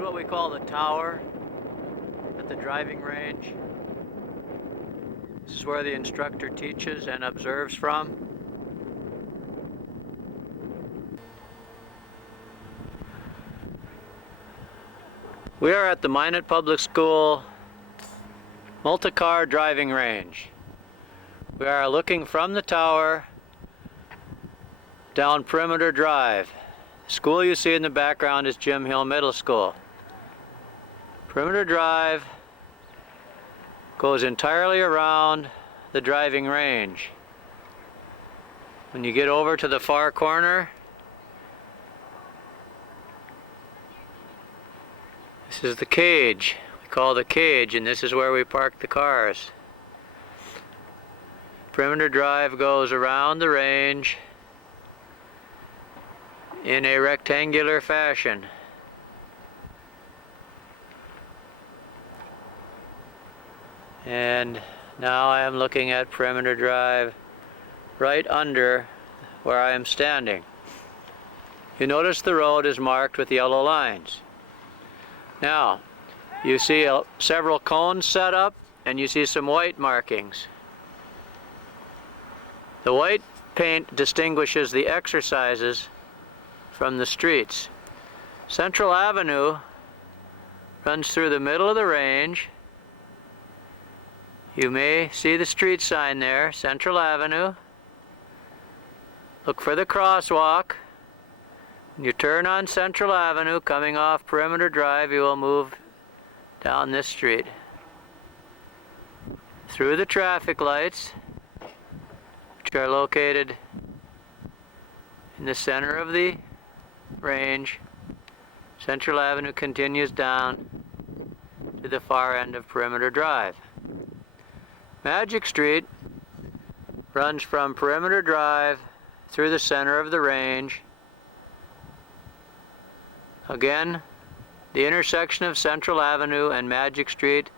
what we call the tower at the driving range. This is where the instructor teaches and observes from. We are at the Minot Public School multi-car driving range. We are looking from the tower down Perimeter Drive. The school you see in the background is Jim Hill Middle School. Perimeter Drive goes entirely around the driving range. When you get over to the far corner, this is the cage. We call the cage, and this is where we park the cars. Perimeter Drive goes around the range in a rectangular fashion. And now I am looking at Perimeter Drive right under where I am standing. You notice the road is marked with yellow lines. Now, you see several cones set up, and you see some white markings. The white paint distinguishes the exercises from the streets. Central Avenue runs through the middle of the range. You may see the street sign there, Central Avenue. Look for the crosswalk. When you turn on Central Avenue, coming off Perimeter Drive, you will move down this street. Through the traffic lights, which are located in the center of the range, Central Avenue continues down to the far end of Perimeter Drive. Magic Street runs from Perimeter Drive through the center of the range. Again, the intersection of Central Avenue and Magic Street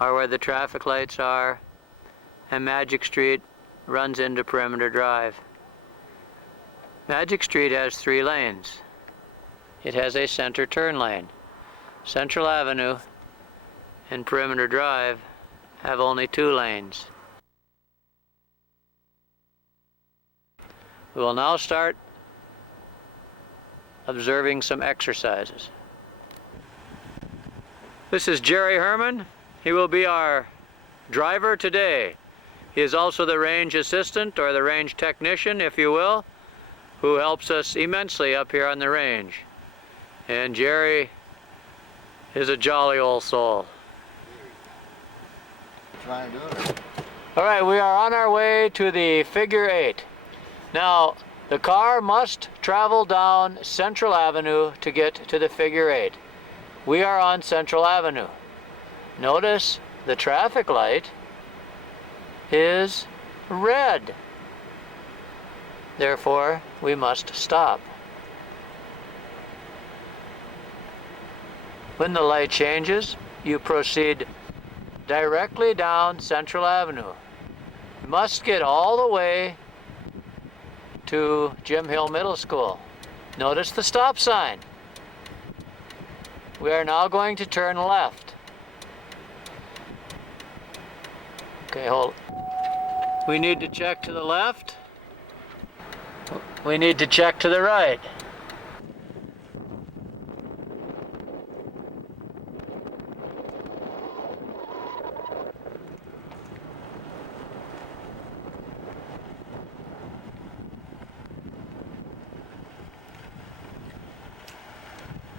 are where the traffic lights are, and Magic Street runs into Perimeter Drive. Magic Street has 3 lanes. It has a center turn lane. Central Avenue and Perimeter Drive have only 2 lanes. We will now start observing some exercises. This is Jerry Herman. He will be our driver today. He is also the range assistant, or the range technician, if you will, who helps us immensely up here on the range. And Jerry is a jolly old soul. Try and do it. All right, we are on our way to the figure 8. Now, the car must travel down Central Avenue to get to the figure 8. We are on Central Avenue. Notice the traffic light is red. Therefore, we must stop. When the light changes, you proceed directly down Central Avenue. You must get all the way to Jim Hill Middle School. Notice the stop sign. We are now going to turn left. Okay, hold. We need to check to the left. We need to check to the right.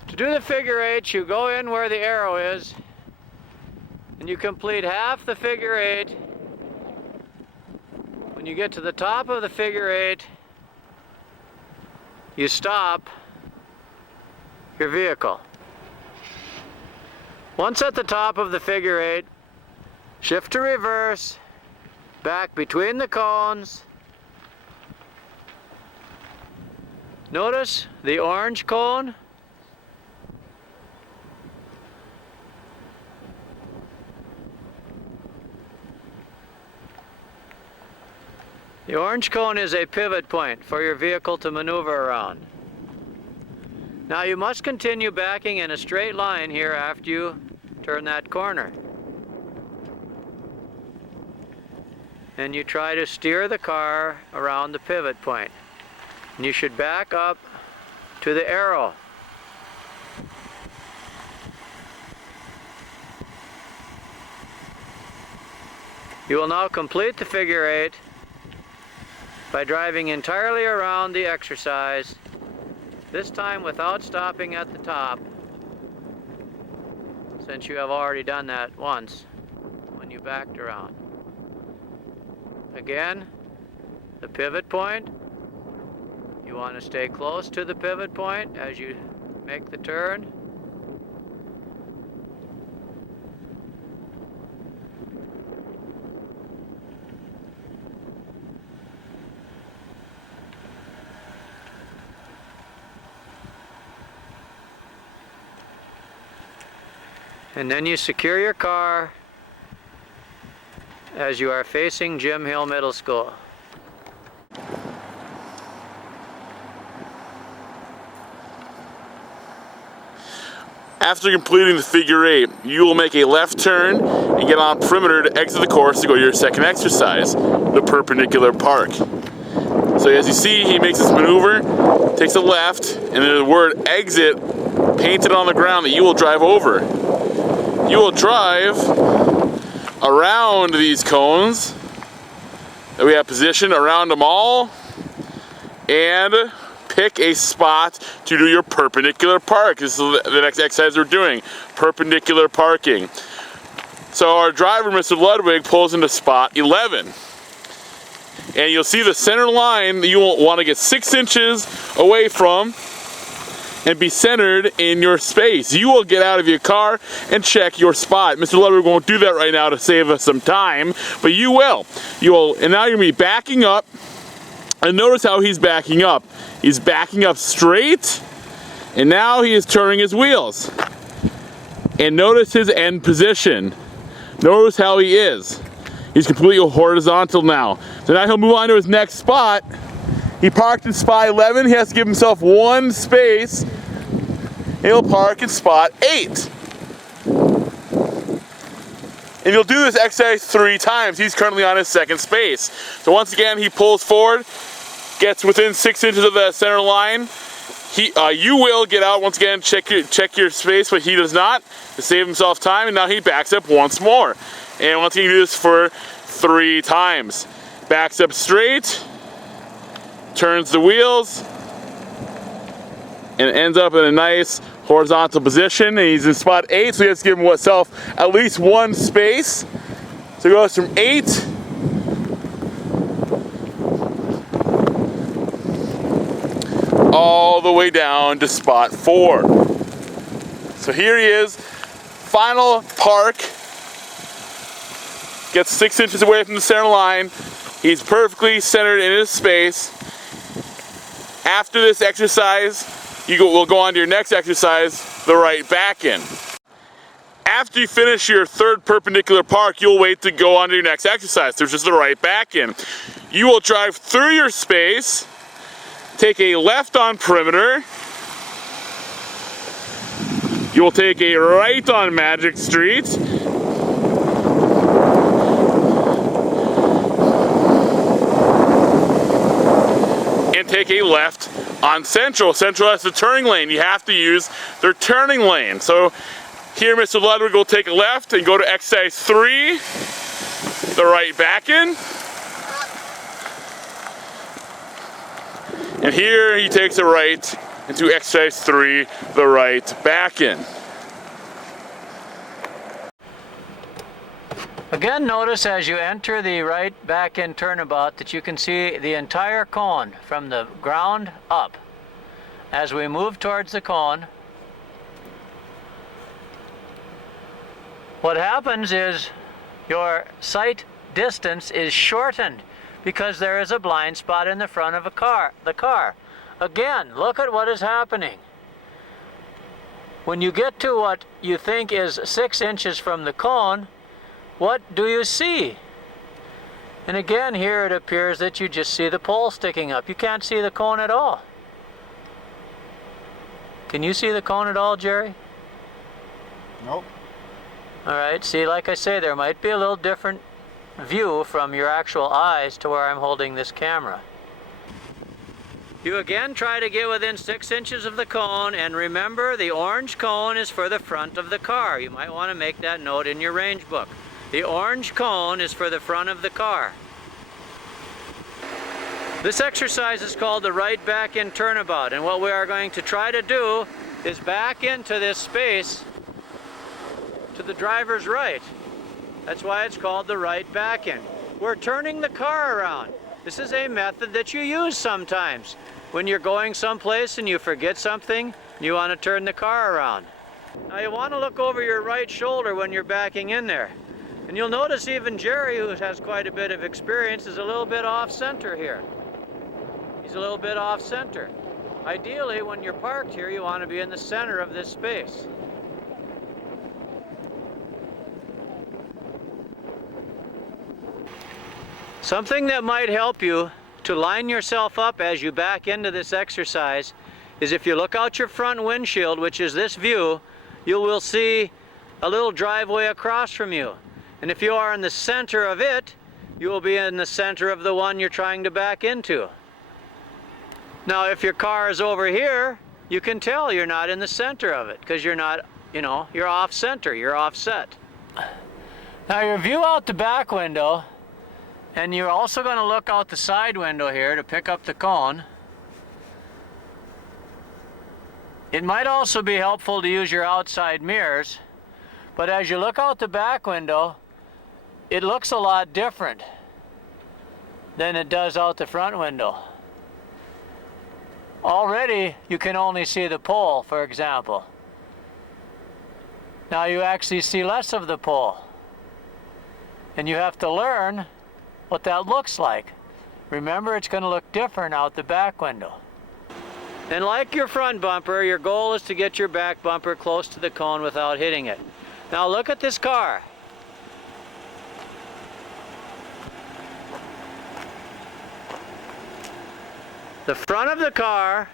To do the figure 8, you go in where the arrow is, and you complete half the figure 8. When you get to the top of the figure 8, you stop your vehicle. Once at the top of the figure 8, shift to reverse, back between the cones. Notice the orange cone. The orange cone is a pivot point for your vehicle to maneuver around. Now you must continue backing in a straight line here after you turn that corner. And you try to steer the car around the pivot point. And you should back up to the arrow. You will now complete the figure eight by driving entirely around the exercise, this time without stopping at the top, since you have already done that once when you backed around. Again, the pivot point, you want to stay close to the pivot point as you make the turn. And then you secure your car as you are facing Jim Hill Middle School. After completing the figure eight, you will make a left turn and get on perimeter to exit the course to go to your second exercise, the perpendicular park. So as you see, he makes this maneuver, takes a left, and there's the word exit painted on the ground that you will drive over. You will drive around these cones that we have positioned, around them all, and pick a spot to do your perpendicular park. This is the next exercise we're doing, perpendicular parking. So our driver, Mr. Ludwig, pulls into spot 11. And you'll see the center line that you will want to get 6 inches away from and be centered in your space. You will get out of your car and check your spot. Mr. Ludwig won't do that right now to save us some time, but you will. And now you're going to be backing up. And notice how he's backing up. He's backing up straight, and now he is turning his wheels. And notice his end position. Notice how he is. He's completely horizontal now. So now he'll move on to his next spot. He parked in spot 11. He has to give himself 1 space. He'll park in spot 8. And he'll do this exercise 3 times. He's currently on his second space. So once again, he pulls forward, gets within 6 inches of the center line. You will get out once again, check your space, but he does not, to save himself time, and now he backs up once more. And once again, you do this for 3 times. Backs up straight, turns the wheels, and ends up in a nice horizontal position. And he's in spot 8, so he has to give himself at least 1 space. So he goes from 8 all the way down to spot 4. So here he is, final park. Gets 6 inches away from the center line. He's perfectly centered in his space. After this exercise, we'll go on to your next exercise, the right back in. After you finish your 3rd perpendicular park, you'll wait to go on to your next exercise, which is the right back in. You will drive through your space, take a left on perimeter. You will take a right on Magic Street. And take a left on Central. Central has the turning lane. You have to use their turning lane. So here Mr. Ludwig will take a left and go to exercise 3, the right back in. And here he takes a right into exercise 3, the right back in. Again, notice as you enter the right back in turnabout that you can see the entire cone from the ground up. As we move towards the cone, what happens is your sight distance is shortened because there is a blind spot in the front of the car. Again, look at what is happening. When you get to what you think is 6 inches from the cone, what do you see? And again, here it appears that you just see the pole sticking up. You can't see the cone at all. Can you see the cone at all, Jerry? Nope. Alright, see, like I say, there might be a little different view from your actual eyes to where I'm holding this camera. You again try to get within 6 inches of the cone, and remember, the orange cone is for the front of the car. You might want to make that note in your range book. The orange cone is for the front of the car. This exercise is called the right back in turnabout, and what we are going to try to do is back into this space to the driver's right. That's why it's called the right back in. We're turning the car around. This is a method that you use sometimes when you're going someplace and you forget something, you want to turn the car around. Now you want to look over your right shoulder when you're backing in there. And you'll notice even Jerry, who has quite a bit of experience, is a little bit off center here. He's a little bit off center. Ideally, when you're parked here, you want to be in the center of this space. Something that might help you to line yourself up as you back into this exercise is if you look out your front windshield, which is this view, you will see a little driveway across from you. And if you are in the center of it, you will be in the center of the one you're trying to back into. Now, if your car is over here, you can tell you're not in the center of it because you're not, you're off center, you're offset. Now, your view out the back window, and you're also going to look out the side window here to pick up the cone. It might also be helpful to use your outside mirrors, but as you look out the back window, it looks a lot different than it does out the front window. Already, you can only see the pole, for example. Now you actually see less of the pole. And you have to learn what that looks like. Remember, it's going to look different out the back window. And like your front bumper, your goal is to get your back bumper close to the cone without hitting it. Now look at this car. The front of the car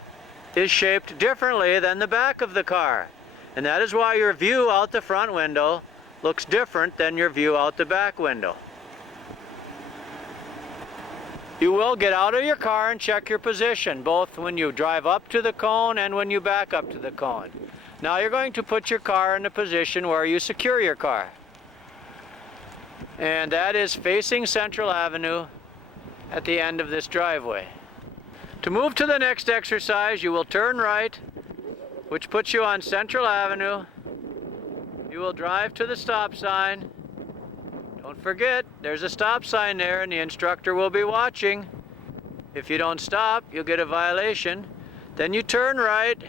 is shaped differently than the back of the car. And that is why your view out the front window looks different than your view out the back window. You will get out of your car and check your position, both when you drive up to the cone and when you back up to the cone. Now you're going to put your car in a position where you secure your car. And that is facing Central Avenue at the end of this driveway. To move to the next exercise, you will turn right, which puts you on Central Avenue. You will drive to the stop sign. Don't forget, there's a stop sign there and the instructor will be watching. If you don't stop, you'll get a violation. Then you turn right.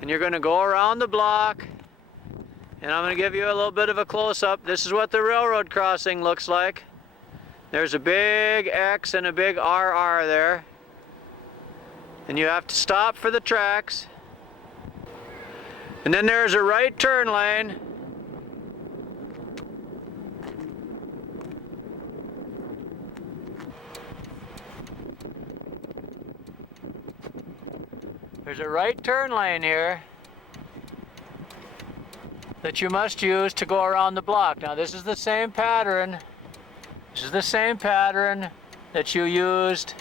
And you're going to go around the block. And I'm going to give you a little bit of a close-up. This is what the railroad crossing looks like. There's a big X and a big RR there. And you have to stop for the tracks. And then there's a right turn lane. There's a right turn lane here that you must use to go around the block. Now this is the same pattern. This is the same pattern that you used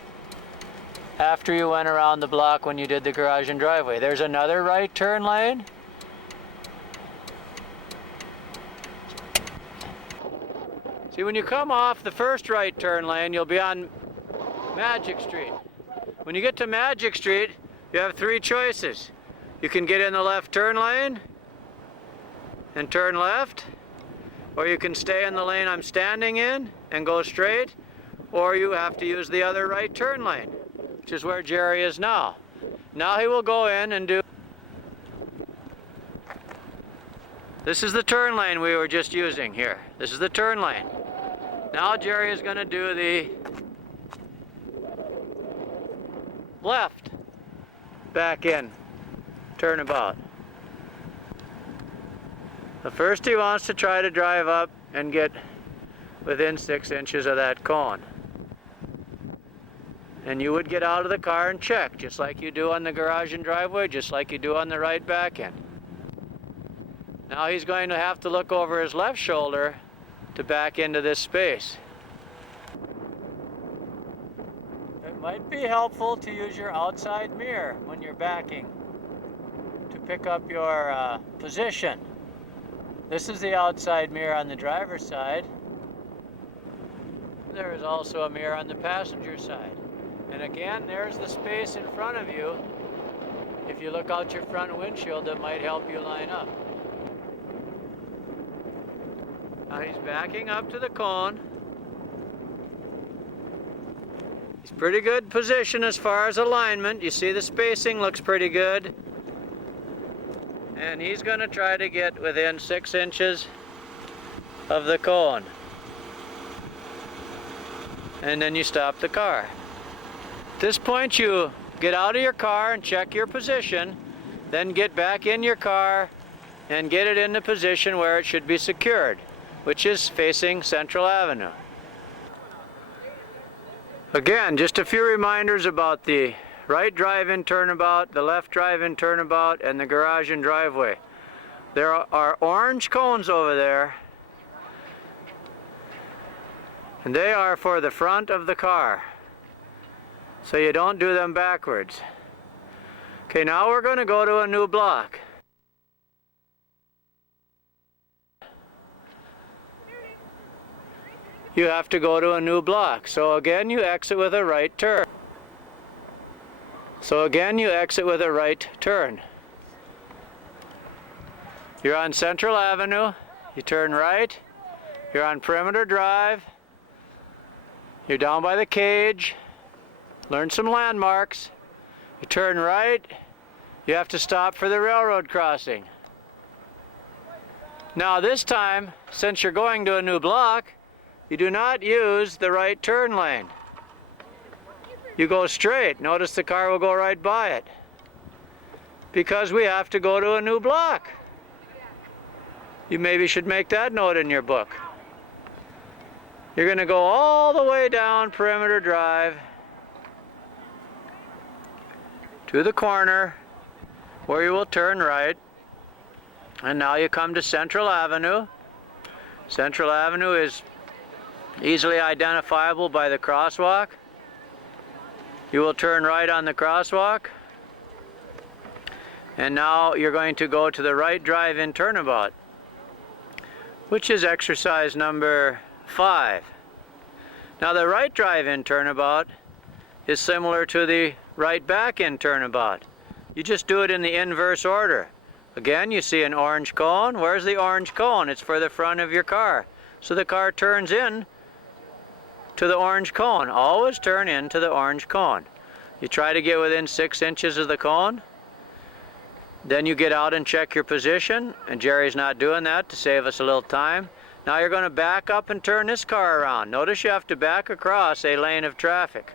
after you went around the block when you did the garage and driveway. There's another right turn lane. See, when you come off the first right turn lane, you'll be on Magic Street. When you get to Magic Street, you have three choices. You can get in the left turn lane and turn left, or you can stay in the lane I'm standing in and go straight, or you have to use the other right turn lane, which is where Jerry is now. Now he will go in and do... This is the turn lane we were just using here. This is the turn lane. Now Jerry is going to do the left back in turnabout. But first he wants to try to drive up and get within 6 inches of that cone. And you would get out of the car and check, just like you do on the garage and driveway, just like you do on the right back end. Now he's going to have to look over his left shoulder to back into this space. It might be helpful to use your outside mirror when you're backing to pick up your position. This is the outside mirror on the driver's side. There is also a mirror on the passenger side. And again, there's the space in front of you. If you look out your front windshield, that might help you line up. Now he's backing up to the cone. He's pretty good position as far as alignment. You see the spacing looks pretty good. And he's going to try to get within 6 inches of the cone. And then you stop the car. At this point you get out of your car and check your position, then get back in your car and get it in the position where it should be secured, which is facing Central Avenue. Again, just a few reminders about the right drive-in turnabout, the left drive-in turnabout, and the garage and driveway. There are orange cones over there, and they are for the front of the car, so you don't do them backwards. Okay, now we're going to go to a new block. You have to go to a new block. So again, you exit with a right turn. You're on Central Avenue. You turn right. You're on Perimeter Drive. You're down by the cage. Learn some landmarks. You turn right. You have to stop for the railroad crossing. Now this time, since you're going to a new block, you do not use the right turn lane. You go straight. Notice the car will go right by it, because we have to go to a new block. You maybe should make that note in your book. You're going to go all the way down Perimeter Drive to the corner where you will turn right, and now you come to Central Avenue. Central Avenue is easily identifiable by the crosswalk. You will turn right on the crosswalk, and now you're going to go to the right drive-in turnabout, which is exercise number 5. Now the right drive-in turnabout is similar to the right back-in turnabout. You just do it in the inverse order. Again, you see an orange cone. Where's the orange cone? It's for the front of your car. So the car turns in to the orange cone. Always turn into the orange cone. You try to get within 6 inches of the cone. Then you get out and check your position, and Jerry's not doing that to save us a little time. Now you're going to back up and turn this car around. Notice you have to back across a lane of traffic,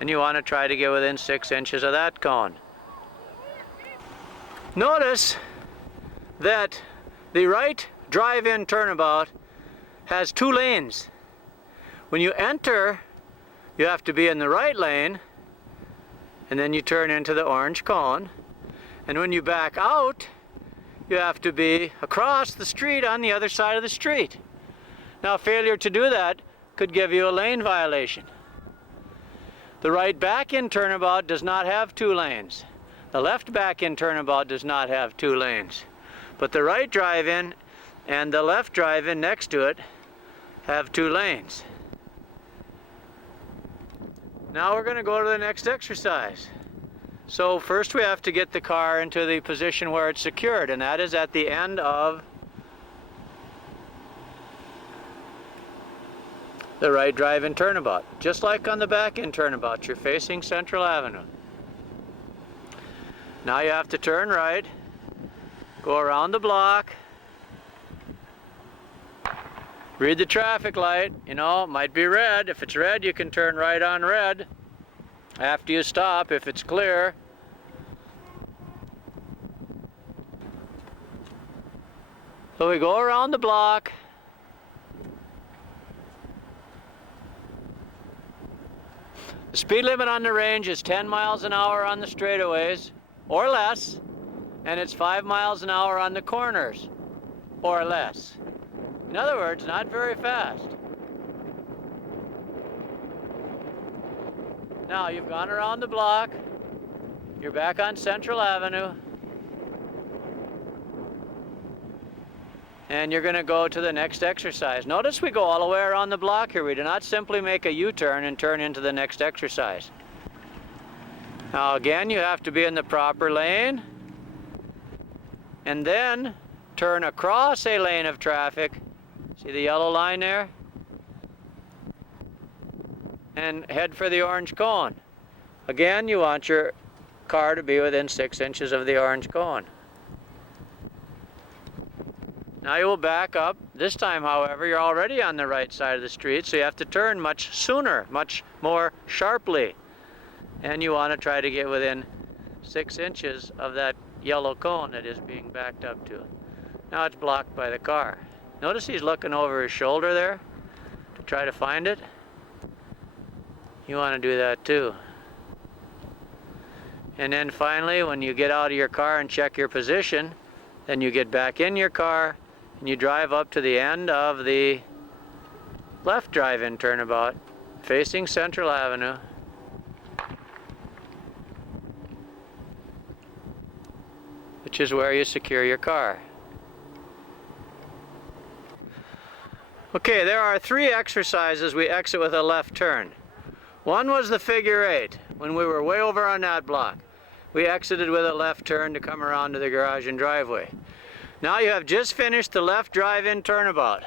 and you want to try to get within 6 inches of that cone. Notice that the right drive-in turnabout has 2 lanes. When you enter, you have to be in the right lane, and then you turn into the orange cone. And when you back out, you have to be across the street on the other side of the street. Now, failure to do that could give you a lane violation. The right back-in turnabout does not have 2 lanes. The left back-in turnabout does not have 2 lanes. But the right drive-in and the left drive-in next to it have 2 lanes. Now we're going to go to the next exercise. So first we have to get the car into the position where it's secured, and that is at the end of the right drive-in turnabout. Just like on the back-in turnabout, you're facing Central Avenue. Now you have to turn right, go around the block, read the traffic light. You know, it might be red. If it's red, you can turn right on red after you stop if it's clear. So we go around the block. The speed limit on the range is 10 miles an hour on the straightaways, or less, and it's 5 miles an hour on the corners, or less. In other words, not very fast. Now you've gone around the block, you're back on Central Avenue, and you're going to go to the next exercise. Notice we go all the way around the block here. We do not simply make a U-turn and turn into the next exercise. Now again, you have to be in the proper lane, and then turn across a lane of traffic. See the yellow line there? And head for the orange cone. Again, you want your car to be within 6 inches of the orange cone. Now you will back up. This time, however, you're already on the right side of the street, so you have to turn much sooner, much more sharply. And you want to try to get within 6 inches of that yellow cone that is being backed up to. Now it's blocked by the car. Notice he's looking over his shoulder there to try to find it. You want to do that too. And then finally, when you get out of your car and check your position, then you get back in your car and you drive up to the end of the left drive-in turnabout facing Central Avenue. Which is where you secure your car. Okay, there are 3 exercises we exit with a left turn. One was the figure 8, when we were way over on that block. We exited with a left turn to come around to the garage and driveway. Now you have just finished the left drive-in turnabout.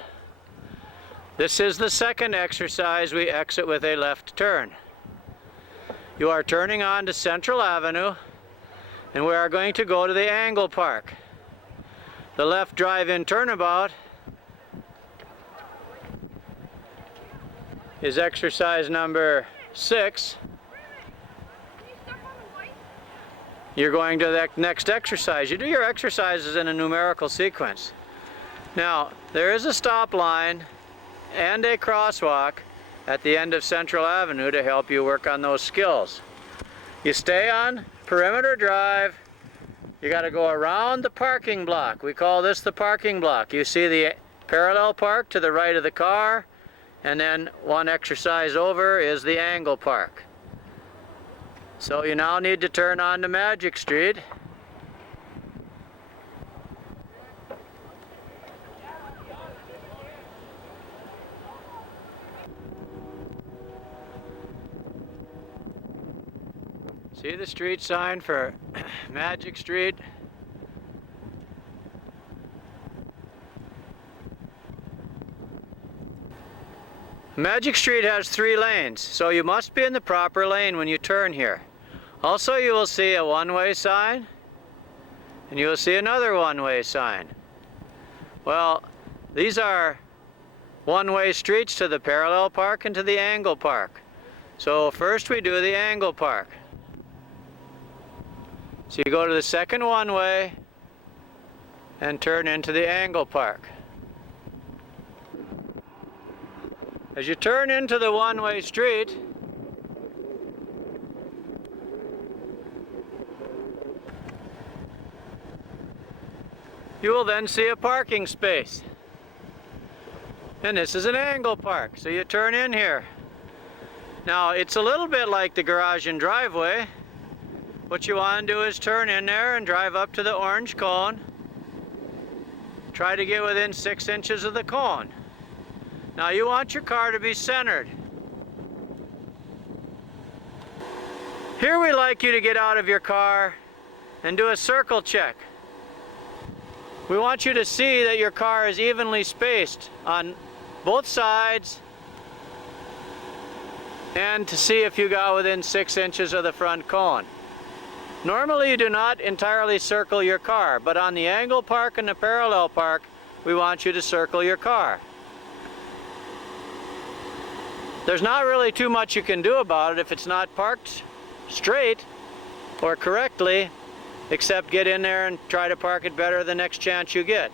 This is the second exercise we exit with a left turn. You are turning on to Central Avenue, and we are going to go to the Angle Park. The left drive-in turnabout is exercise number 6. You're going to the next exercise. You do your exercises in a numerical sequence. Now, there is a stop line and a crosswalk at the end of Central Avenue to help you work on those skills. You stay on Perimeter Drive. You got to go around the parking block. We call this the parking block. You see the parallel park to the right of the car, and then one exercise over is the Angle Park. So you now need to turn on to Magic Street. See the street sign for Magic Street? Magic Street has 3 lanes, so you must be in the proper lane when you turn here. Also, you will see a one-way sign, and you will see another one-way sign. Well, these are one-way streets to the parallel park and to the Angle Park. So first we do the Angle Park. So you go to the second one-way and turn into the Angle Park. As you turn into the one-way street, you will then see a parking space. And this is an Angle Park, so you turn in here. Now, it's a little bit like the garage and driveway. What you want to do is turn in there and drive up to the orange cone. Try to get within 6 inches of the cone. Now you want your car to be centered. Here we like you to get out of your car and do a circle check. We want you to see that your car is evenly spaced on both sides and to see if you got within 6 inches of the front cone. Normally you do not entirely circle your car, but on the Angle Park and the Parallel Park, we want you to circle your car. There's not really too much you can do about it if it's not parked straight or correctly, except get in there and try to park it better the next chance you get.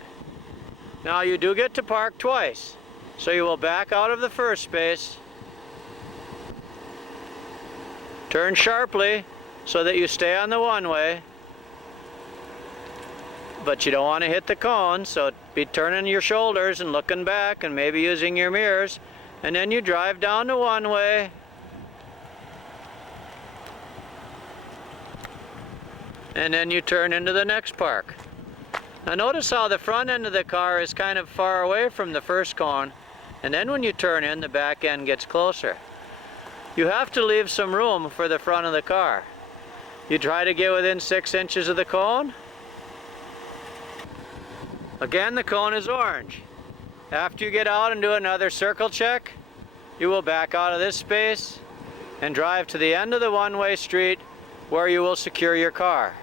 Now you do get to park twice, so you will back out of the first space Turn sharply so that you stay on the one-way. But you don't want to hit the cone, so be turning your shoulders and looking back and maybe using your mirrors. And then you drive down the one-way. And then you turn into the next park. Now notice how the front end of the car is kind of far away from the first cone, and then when you turn in, the back end gets closer. You have to leave some room for the front of the car. You try to get within 6 inches of the cone. Again, the cone is orange. After you get out and do another circle check, you will back out of this space and drive to the end of the one-way street where you will secure your car.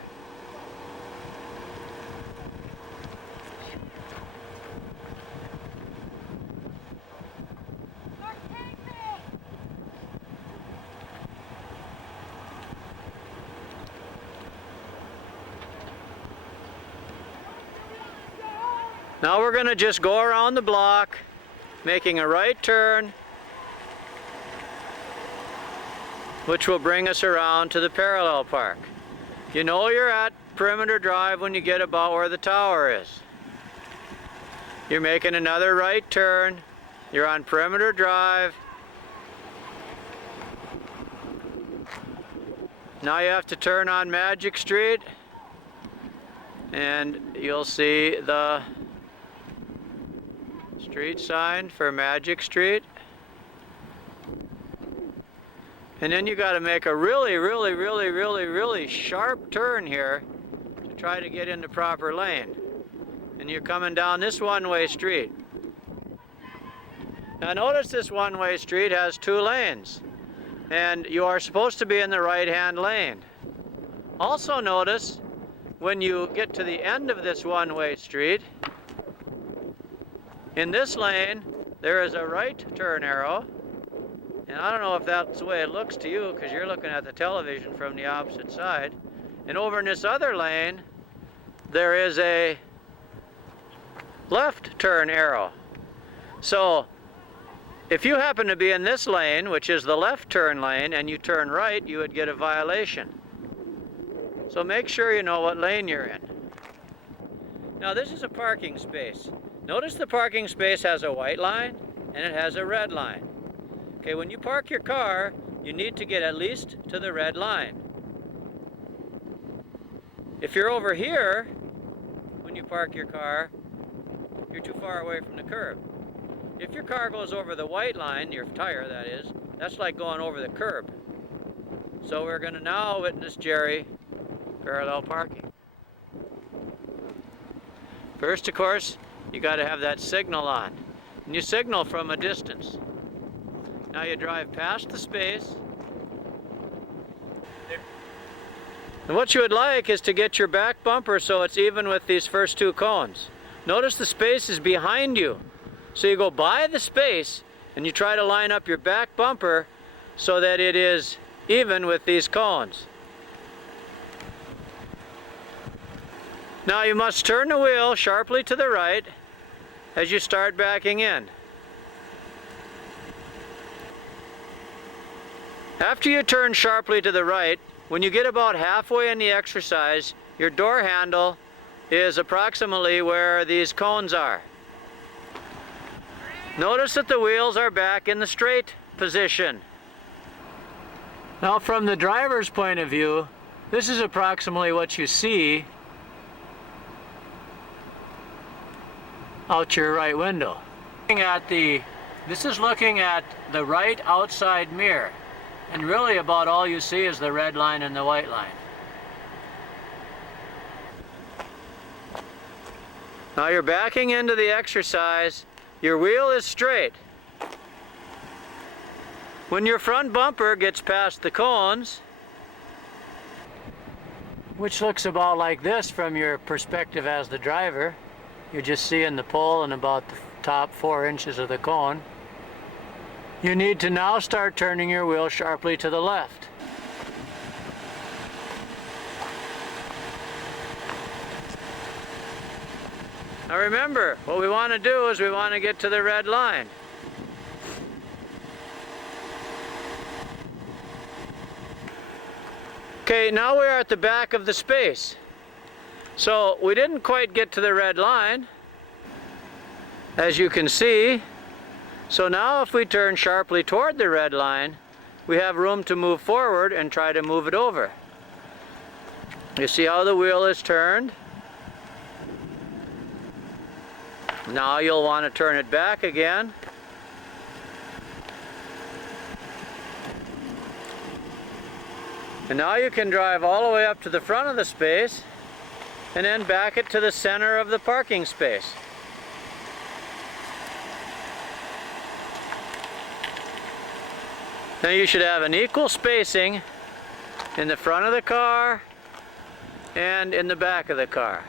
Now we're going to just go around the block, making a right turn, which will bring us around to the parallel park. You know you're at Perimeter Drive when you get about where the tower is. You're making another right turn, you're on Perimeter Drive. Now you have to turn on Magic Street, and you'll see the street sign for Magic Street. And then you got to make a really sharp turn here to try to get into proper lane. And you're coming down this one-way street. Now notice this one-way street has 2 lanes, and you are supposed to be in the right-hand lane. Also notice when you get to the end of this one-way street, in this lane, there is a right turn arrow, and I don't know if that's the way it looks to you because you're looking at the television from the opposite side. And over in this other lane, there is a left turn arrow. So, if you happen to be in this lane, which is the left turn lane, and you turn right, you would get a violation. So make sure you know what lane you're in. Now this is a parking space. Notice the parking space has a white line and it has a red line. Okay, when you park your car, you need to get at least to the red line. If you're over here, when you park your car, you're too far away from the curb. If your car goes over the white line, your tire that is, that's like going over the curb. So we're going to now witness Jerry parallel parking. First, of course, you got to have that signal on. And you signal from a distance. Now you drive past the space. And what you would like is to get your back bumper so it's even with these first 2 cones. Notice the space is behind you. So you go by the space and you try to line up your back bumper so that it is even with these cones. Now you must turn the wheel sharply to the right as you start backing in. After you turn sharply to the right, when you get about halfway in the exercise, your door handle is approximately where these cones are. Notice that the wheels are back in the straight position. Now from the driver's point of view, this is approximately what you see out your right window. This is looking at the right outside mirror, and really about all you see is the red line and the white line. Now you're backing into the exercise, your wheel is straight. When your front bumper gets past the cones, which looks about like this from your perspective as the driver, you're just seeing the pole and about the top 4 inches of the cone. You need to now start turning your wheel sharply to the left. Now remember, what we want to do is we want to get to the red line. Okay, now we are at the back of the space. So we didn't quite get to the red line, as you can see. So now if we turn sharply toward the red line, we have room to move forward and try to move it over. You see how the wheel is turned? Now you'll want to turn it back again. And now you can drive all the way up to the front of the space and then back it to the center of the parking space. Now you should have an equal spacing in the front of the car and in the back of the car.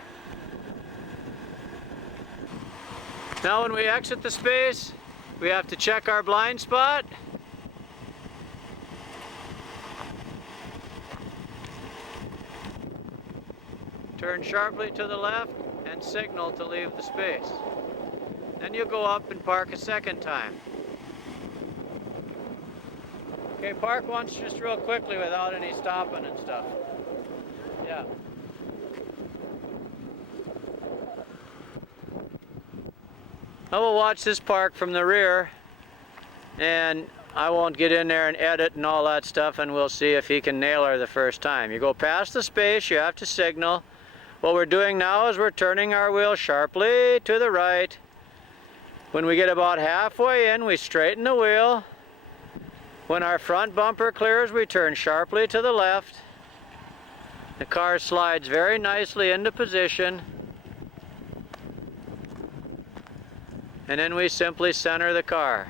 Now when we exit the space, we have to check our blind spot. Turn sharply to the left and signal to leave the space. Then you'll go up and park a second time. Okay, park once just real quickly without any stopping and stuff. Yeah. Now we'll watch this park from the rear, and I won't get in there and edit and all that stuff, and we'll see if he can nail her the first time. You go past the space, you have to signal. What we're doing now is we're turning our wheel sharply to the right. When we get about halfway in, we straighten the wheel. When our front bumper clears, we turn sharply to the left. The car slides very nicely into position. And then we simply center the car.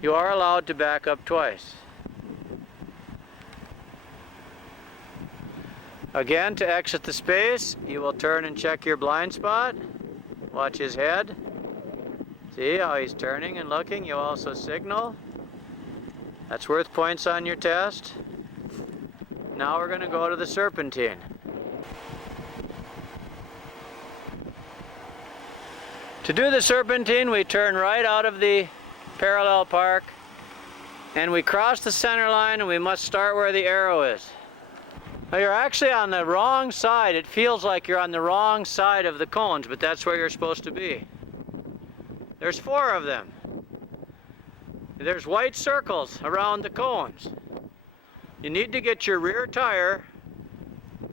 You are allowed to back up twice. Again, to exit the space, you will turn and check your blind spot. Watch his head. See how he's turning and looking? You also signal. That's worth points on your test. Now we're going to go to the serpentine. To do the serpentine, we turn right out of the parallel park and we cross the center line, and we must start where the arrow is. Now you're actually on the wrong side. It feels like you're on the wrong side of the cones, but that's where you're supposed to be. There's 4 of them. There's white circles around the cones. You need to get your rear tire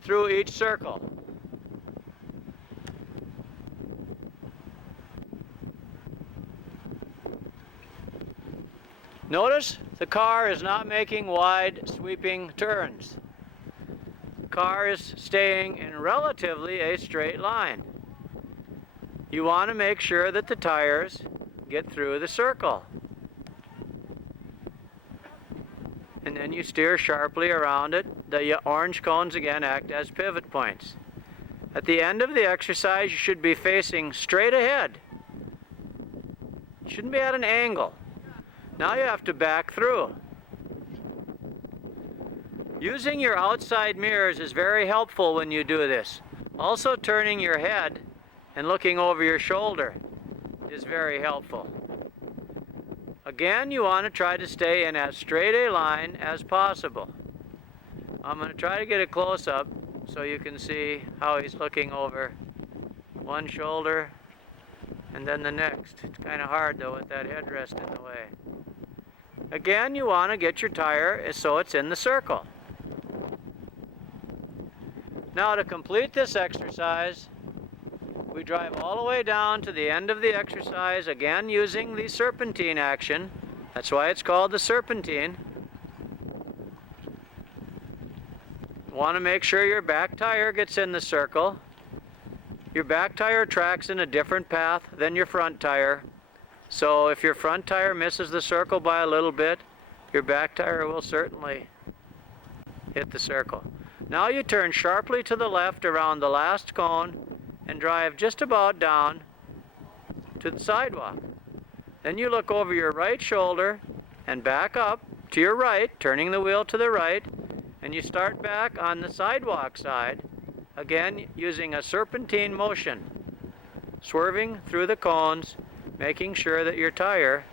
through each circle. Notice the car is not making wide sweeping turns. The car is staying in relatively a straight line. You want to make sure that the tires get through the circle. And then you steer sharply around it. The orange cones again act as pivot points. At the end of the exercise, you should be facing straight ahead. You shouldn't be at an angle. Now you have to back through. Using your outside mirrors is very helpful when you do this. Also, turning your head and looking over your shoulder is very helpful. Again, you want to try to stay in as straight a line as possible. I'm going to try to get a close-up so you can see how he's looking over one shoulder and then the next. It's kind of hard though with that headrest in the way. Again, you want to get your tire so it's in the circle. Now to complete this exercise, we drive all the way down to the end of the exercise, again using the serpentine action. That's why it's called the serpentine. You want to make sure your back tire gets in the circle. Your back tire tracks in a different path than your front tire. So if your front tire misses the circle by a little bit, your back tire will certainly hit the circle. Now you turn sharply to the left around the last cone and drive just about down to the sidewalk. Then you look over your right shoulder and back up to your right, turning the wheel to the right, and you start back on the sidewalk side, again using a serpentine motion, swerving through the cones, making sure that your tire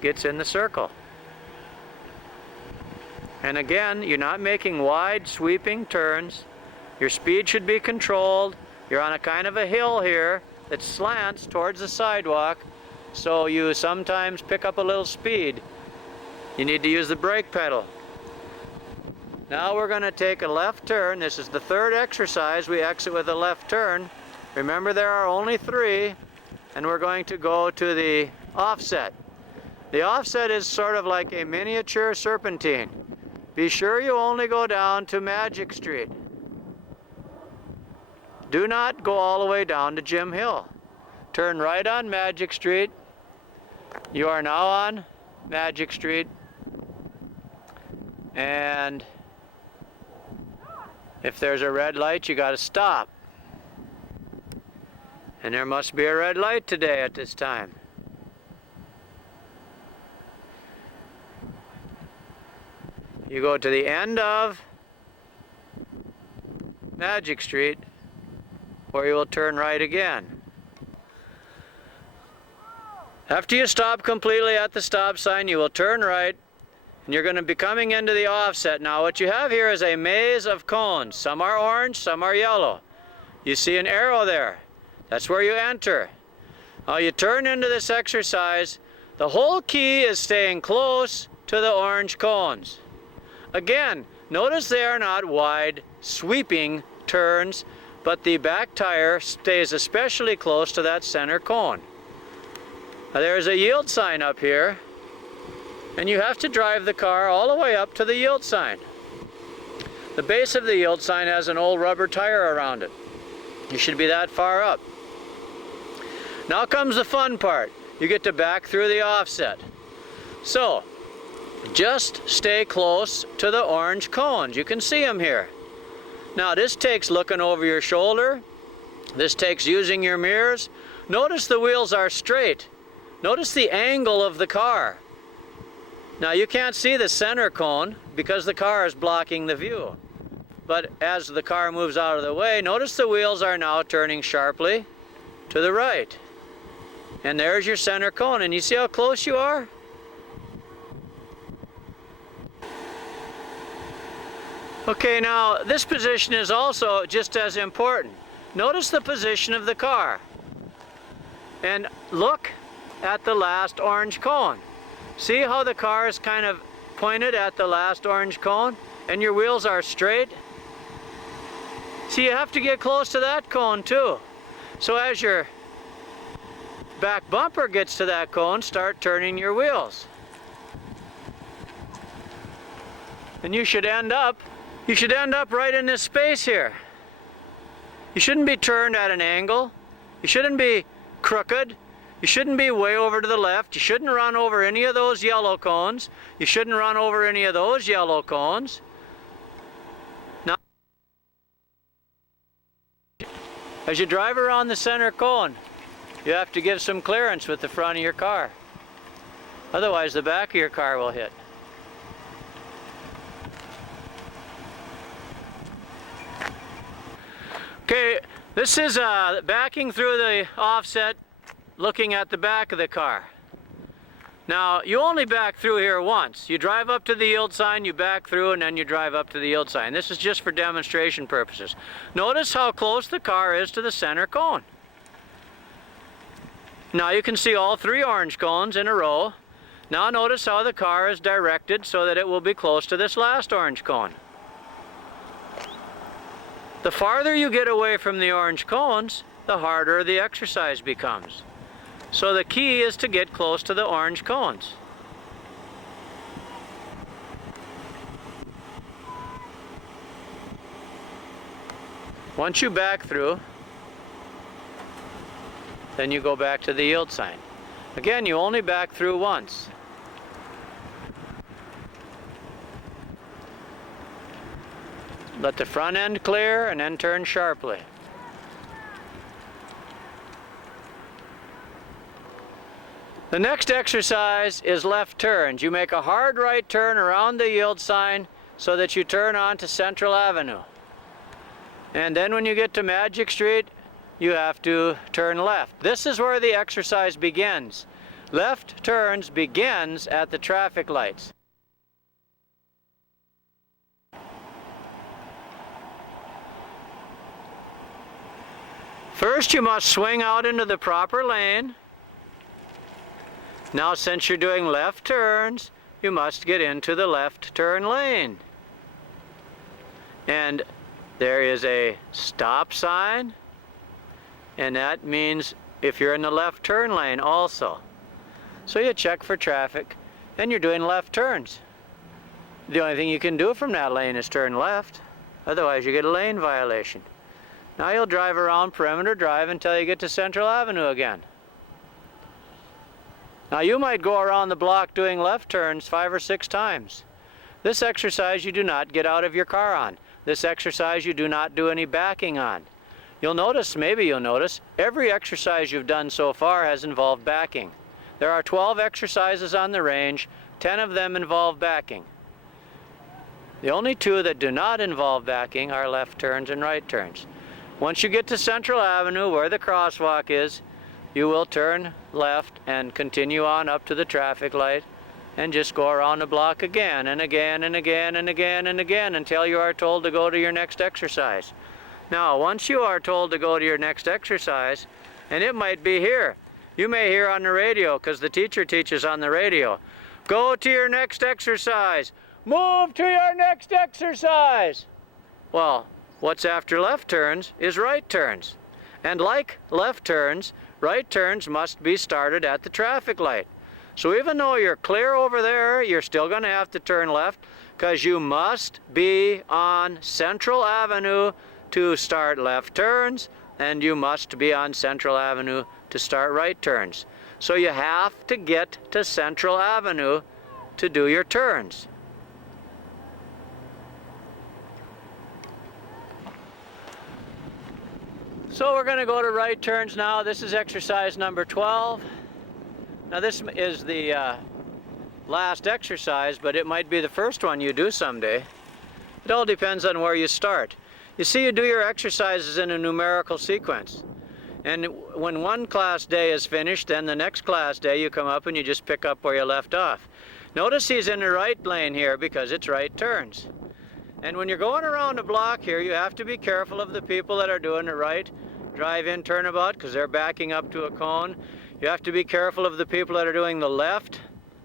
gets in the circle. And again, you're not making wide sweeping turns. Your speed should be controlled. You're on a kind of a hill here that slants towards the sidewalk, so you sometimes pick up a little speed. You need to use the brake pedal. Now we're going to take a left turn. This is the third exercise. We exit with a left turn. Remember, there are only 3, and we're going to go to the offset. The offset is sort of like a miniature serpentine. Be sure you only go down to Magic Street. Do not go all the way down to Jim Hill. Turn right on Magic Street. You are now on Magic Street. And if there's a red light, you got to stop. And there must be a red light today at this time. You go to the end of Magic Street, or you will turn right again. After you stop completely at the stop sign, you will turn right, and you're going to be coming into the offset. Now what you have here is a maze of cones. Some are orange, some are yellow. You see an arrow there. That's where you enter. Now you turn into this exercise. The whole key is staying close to the orange cones. Again, notice they are not wide, sweeping turns, but the back tire stays especially close to that center cone. Now there's a yield sign up here, and you have to drive the car all the way up to the yield sign. The base of the yield sign has an old rubber tire around it. You should be that far up. Now comes the fun part. You get to back through the offset. So, just stay close to the orange cones. You can see them here. Now this takes looking over your shoulder. This takes using your mirrors. Notice the wheels are straight. Notice the angle of the car. Now you can't see the center cone because the car is blocking the view. But as the car moves out of the way, notice the wheels are now turning sharply to the right. And there's your center cone. And you see how close you are? Okay, now this position is also just as important. Notice the position of the car. And look at the last orange cone. See how the car is kind of pointed at the last orange cone? And your wheels are straight? See, you have to get close to that cone too. So as your back bumper gets to that cone, start turning your wheels. And you should end up right in this space here. You shouldn't be turned at an angle. You shouldn't be crooked. You shouldn't be way over to the left. You shouldn't run over any of those yellow cones. You shouldn't run over any of those yellow cones. Now, as you drive around the center cone, you have to give some clearance with the front of your car. Otherwise, the back of your car will hit. Okay, this is backing through the offset, looking at the back of the car. Now, you only back through here once. You drive up to the yield sign, you back through, and then you drive up to the yield sign. This is just for demonstration purposes. Notice how close the car is to the center cone. Now you can see all 3 orange cones in a row. Now notice how the car is directed so that it will be close to this last orange cone. The farther you get away from the orange cones, the harder the exercise becomes. So the key is to get close to the orange cones. Once you back through, then you go back to the yield sign. Again, you only back through once. Let the front end clear and then turn sharply. The next exercise is left turns. You make a hard right turn around the yield sign so that you turn onto Central Avenue. And then when you get to Magic Street, you have to turn left. This is where the exercise begins. Left turns begins at the traffic lights. First, you must swing out into the proper lane. Now, since you're doing left turns, you must get into the left turn lane. And there is a stop sign, and that means if you're in the left turn lane also. So you check for traffic, and you're doing left turns. The only thing you can do from that lane is turn left, otherwise you get a lane violation. Now you'll drive around Perimeter Drive until you get to Central Avenue again. Now you might go around the block doing left turns 5 or 6 times. This exercise you do not get out of your car on. This exercise you do not do any backing on. Maybe you'll notice, every exercise you've done so far has involved backing. There are 12 exercises on the range, 10 of them involve backing. The only 2 that do not involve backing are left turns and right turns. Once you get to Central Avenue where the crosswalk is, you will turn left and continue on up to the traffic light and just go around the block again and again and again and again and again until you are told to go to your next exercise. Now, once you are told to go to your next exercise, and it might be here, you may hear on the radio, because the teacher teaches on the radio, go to your next exercise, move to your next exercise. Well, what's after left turns is right turns. And like left turns, right turns must be started at the traffic light. So even though you're clear over there, you're still going to have to turn left, because you must be on Central Avenue to start left turns, and you must be on Central Avenue to start right turns. So you have to get to Central Avenue to do your turns. So we're going to go to right turns now. This is exercise number 12. Now this is the last exercise, but it might be the first one you do someday. It all depends on where you start. You see, you do your exercises in a numerical sequence. And when one class day is finished, then the next class day you come up and you just pick up where you left off. Notice he's in the right lane here because it's right turns. And when you're going around a block here, you have to be careful of the people that are doing the right drive-in turnabout because they're backing up to a cone. You have to be careful of the people that are doing the left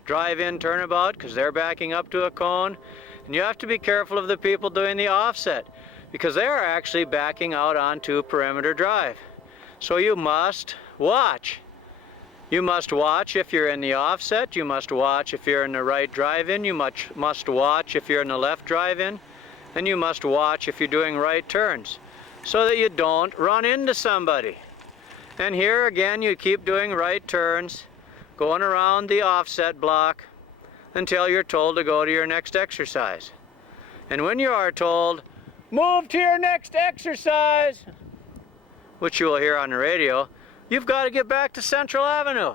drive-in turnabout because they're backing up to a cone. And you have to be careful of the people doing the offset because they are actually backing out onto Perimeter Drive. So you must watch. You must watch if you're in the offset. You must watch if you're in the right drive-in. You must watch if you're in the left drive-in. And you must watch if you're doing right turns so that you don't run into somebody. And here again you keep doing right turns, going around the offset block until you're told to go to your next exercise. And when you are told, move to your next exercise, which you will hear on the radio, you've got to get back to Central Avenue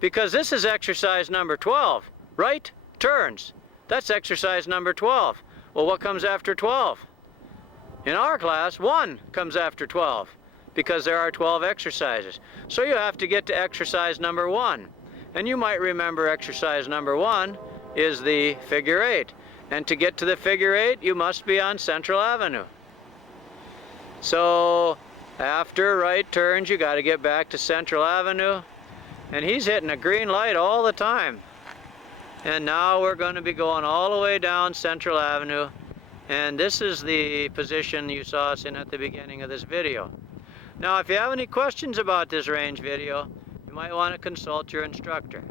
because this is exercise number 12, right turns. That's exercise number 12. Well, what comes after 12? In our class, 1 comes after 12 because there are 12 exercises. So you have to get to exercise number 1. And you might remember exercise number 1 is the figure 8. And to get to the figure 8, you must be on Central Avenue. So after right turns, you got to get back to Central Avenue. And he's hitting a green light all the time. And now we're going to be going all the way down Central Avenue. And this is the position you saw us in at the beginning of this video. Now, if you have any questions about this range video, you might want to consult your instructor.